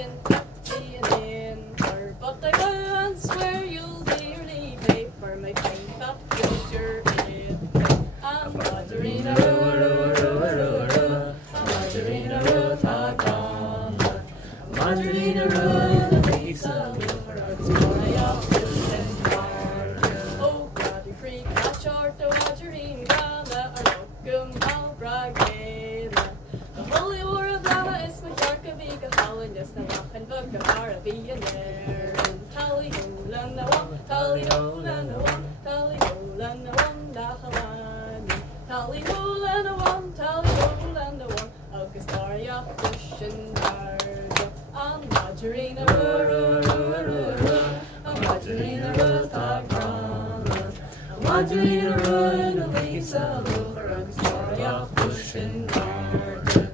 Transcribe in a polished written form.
being in her, but I will and swear you'll dearly pay for my fine fat future in. And Maidrín a Maidrín a ta-gan, Maidrín a Lisa Luchar, Gloria Wilson Bar. Oh, Gladdy Creek, a short to Maidrín Gala, a Rockham, I'll brag the Holy War of Lava is my dark of Vega, Holland, just a laugh and book of Arabian air. And tally ho, lan the one, tally ho, lan the one, tally ho, lan the one, da halani. Tally ho, lan the one, tally ho, lan the one, Augustaria, Christian Bardo. And Maidrín a Maidrín a ta-gan, Maidrín a Lisa Luchar, Augustaria, Christian Bardo.